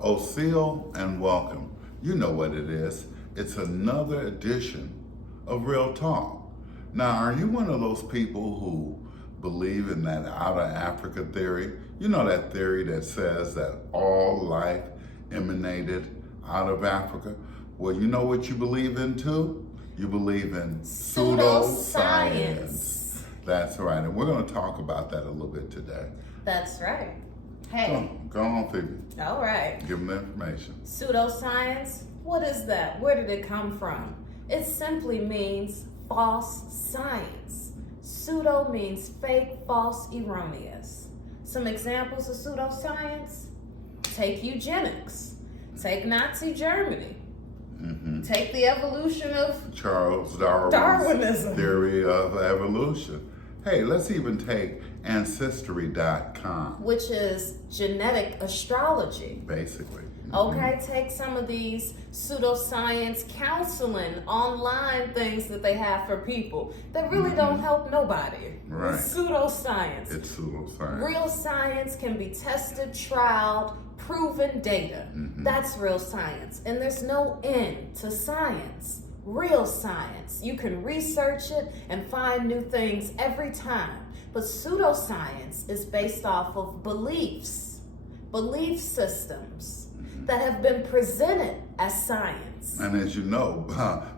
Osceola and welcome. You know what it is. It's another edition of Real Talk. Now, are you one of those people who believe in that out of Africa theory? You know that theory that says that all life emanated out of Africa? Well, you know what you believe in too? You believe in pseudoscience. That's right, and we're going to talk about that a little bit today. That's right. Hey. Go on, Phoebe. All right. Give them the information. Pseudoscience, what is that? Where did it come from? It simply means false science. Pseudo means fake, false, erroneous. Some examples of pseudoscience: take eugenics, take Nazi Germany, take the evolution of Charles Darwin's Darwinism. theory of evolution. Hey, let's even take Ancestry.com. which is genetic astrology. Basically. Okay, take some of these pseudoscience counseling online things that they have for people that really don't help nobody. Right. It's pseudoscience. It's pseudoscience. Real science can be tested, trialed, proven data. That's real science. And there's no end to science. Real science. You can research it and find new things every time. But pseudoscience is based off of beliefs, belief systems that have been presented as science. And as you know,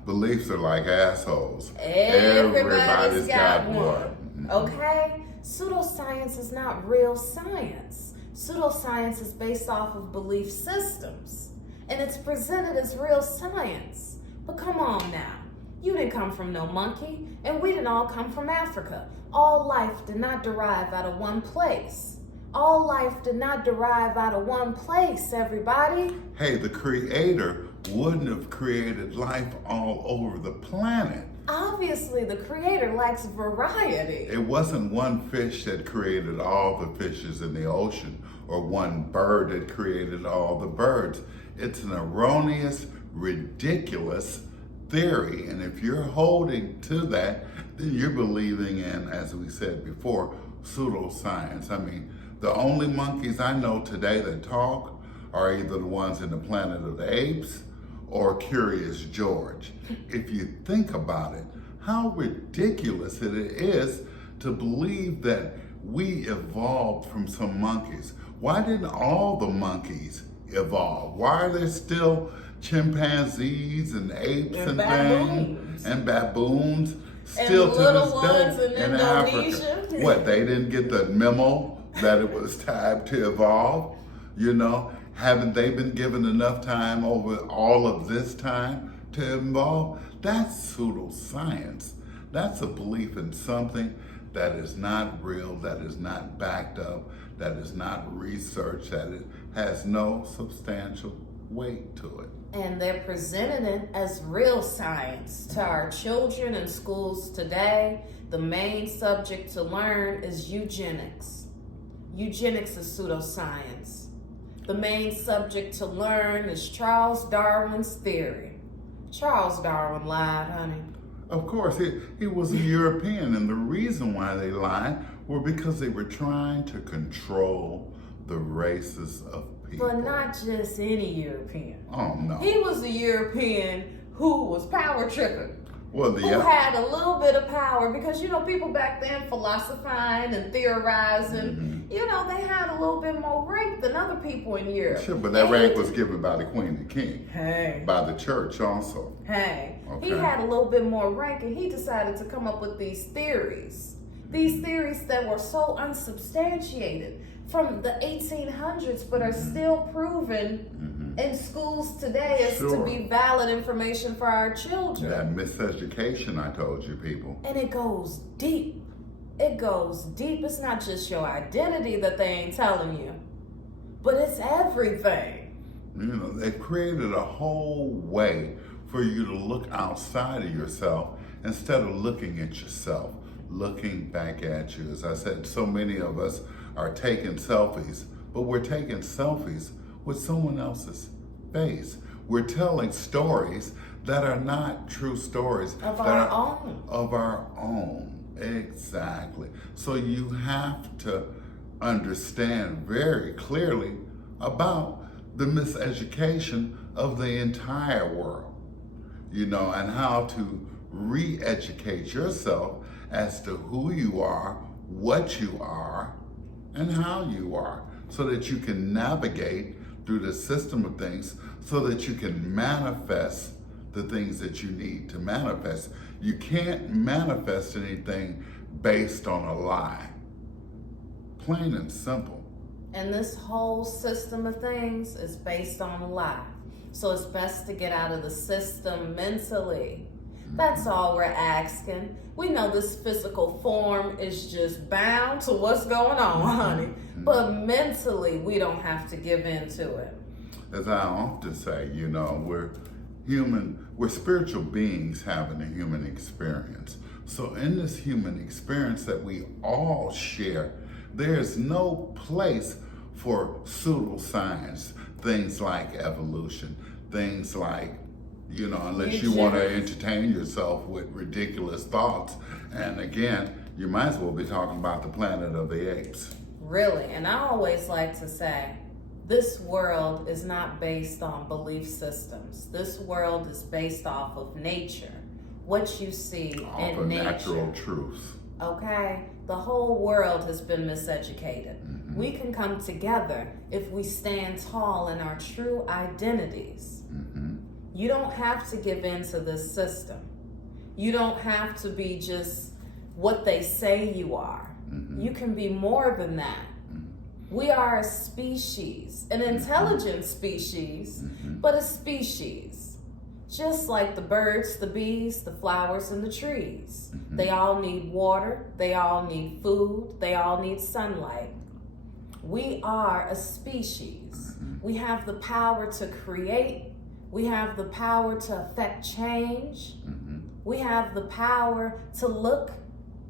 beliefs are like assholes. Everybody's got one. Okay? Pseudoscience is not real science. Pseudoscience is based off of belief systems. And it's presented as real science. But come on now. You didn't come from no monkey, and we didn't all come from Africa. All life did not derive out of one place. All life did not derive out of one place, everybody. Hey, the creator wouldn't have created life all over the planet. Obviously, the creator likes variety. It wasn't one fish that created all the fishes in the ocean, or one bird that created all the birds. It's an erroneous, ridiculous theory, and if you're holding to that, then you're believing in, as we said before, pseudoscience. I mean, the only monkeys I know today that talk are either the ones in the Planet of the Apes or Curious George. If you think about it, how ridiculous it is to believe that we evolved from some monkeys. Why didn't all the monkeys evolve? Why are there still chimpanzees and apes and things and baboons still to this day in Africa? What, they didn't get the memo that it was time to evolve? You know, haven't they been given enough time over all of this time to evolve? That's pseudoscience. That's a belief in something that is not real, that is not backed up, that is not researched, that it has no substantial weight to it. And they're presenting it as real science to our children in schools today. The main subject to learn is eugenics. Eugenics is pseudoscience. The main subject to learn is Charles Darwin's theory. Charles Darwin lied, honey. Of course, he was a European, and the reason why they lied were because they were trying to control the races of people. But not just any European. Oh, no. He was a European who was power tripping. Well, who had a little bit of power, because, you know, people back then philosophizing and theorizing, you know, they had a little bit more rank than other people in Europe. Sure, but that rank was given by the Queen and King. Hey. By the church also. Hey. Okay. He had a little bit more rank, and he decided to come up with these theories. These theories that were so unsubstantiated from the 1800s, but are still proven in schools today as to be valid information for our children. That miseducation I told you people. And it goes deep. It goes deep. It's not just your identity that they ain't telling you, but it's everything. You know, they created a whole way for you to look outside of yourself instead of looking at yourself, looking back at you. As I said, so many of us are taking selfies, but we're taking selfies with someone else's face. We're telling stories that are not true stories. Of our own. Of our own, exactly. So you have to understand very clearly about the miseducation of the entire world, and how to re-educate yourself as to who you are, what you are, and how you are, so that you can navigate through the system of things, so that you can manifest the things that you need to manifest. You can't manifest anything based on a lie. Plain and simple. And this whole system of things is based on a lie. So it's best to get out of the system mentally. That's all we're asking. We know this physical form is just bound to what's going on, honey. But mentally, we don't have to give in to it. As I often say, we're spiritual beings having a human experience. So in this human experience that we all share, there's no place for pseudoscience, things like evolution, things like, unless you want to entertain yourself with ridiculous thoughts. And again, you might as well be talking about the Planet of the Apes. Really, and I always like to say, this world is not based on belief systems. This world is based off of nature, what you see in nature. Natural truths. Okay? The whole world has been miseducated. We can come together if we stand tall in our true identities. You don't have to give in to this system. You don't have to be just what they say you are. You can be more than that. We are a species, an intelligent species, but a species. Just like the birds, the bees, the flowers, and the trees. They all need water, they all need food, they all need sunlight. We are a species. We have the power to create. We have the power to affect change. We have the power to look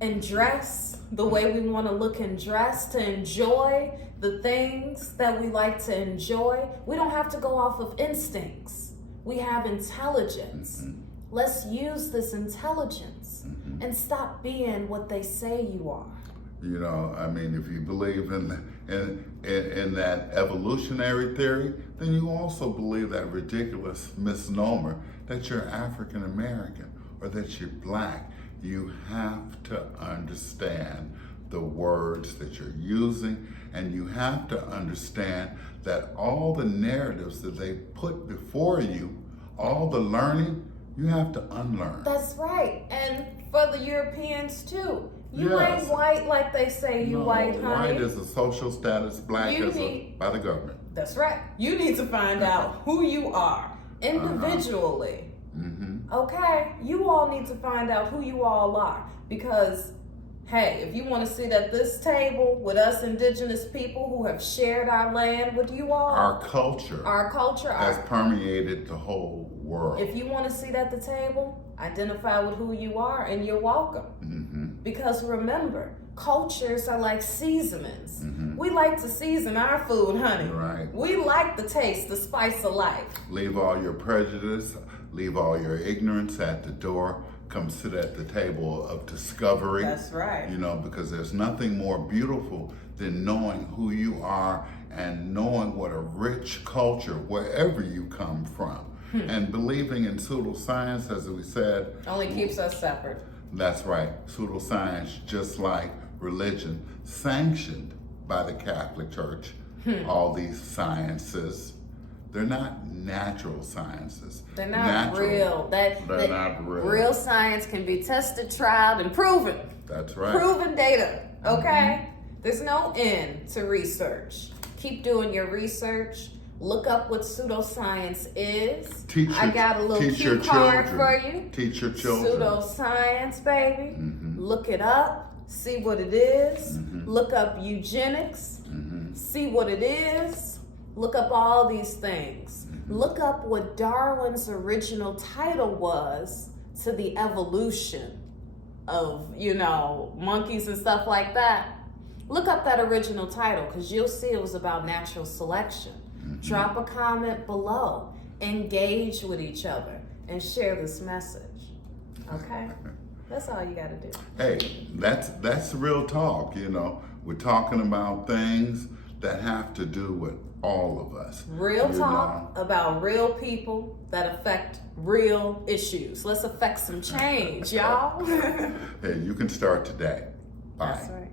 and dress the way we want to look and dress, to enjoy the things that we like to enjoy. We don't have to go off of instincts. We have intelligence. Let's use this intelligence and stop being what they say you are. If you believe in that evolutionary theory, then you also believe that ridiculous misnomer that you're African American or that you're black. You have to understand the words that you're using, and you have to understand that all the narratives that they put before you, all the learning, you have to unlearn. That's right. And for the Europeans too. You ain't white like they say you white, honey. White is a social status, black by the government. That's right. You need to find out who you are individually. Okay? You all need to find out who you all are. Because, hey, if you want to sit at this table with us indigenous people who have shared our land with you all. Our culture has permeated the whole world. If you want to sit at the table, identify with who you are and you're welcome. Because remember, cultures are like seasonings. We like to season our food, honey. Right. We like the taste, the spice of life. Leave all your prejudice, leave all your ignorance at the door. Come sit at the table of discovery. That's right. Because there's nothing more beautiful than knowing who you are and knowing what a rich culture, wherever you come from. And believing in pseudoscience, as we said, only keeps us separate. That's right. Pseudoscience, just like religion, sanctioned by the Catholic Church. All these sciences, they're not natural sciences. They're not real. They're not real. Real science can be tested, tried, and proven. That's right. Proven data, okay? There's no end to research. Keep doing your research. Look up what pseudoscience is. I got a little cue card for you. Teach your children. Pseudoscience, baby. Look it up. See what it is. Look up eugenics. See what it is. Look up all these things. Look up what Darwin's original title was to the evolution of, monkeys and stuff like that. Look up that original title because you'll see it was about natural selection. Drop a comment below. Engage with each other and share this message. Okay? That's all you got to do. Hey, that's real talk, We're talking about things that have to do with all of us. Real you talk know? about real people that affect real issues. Let's affect some change, y'all. Hey, you can start today. Bye. That's right.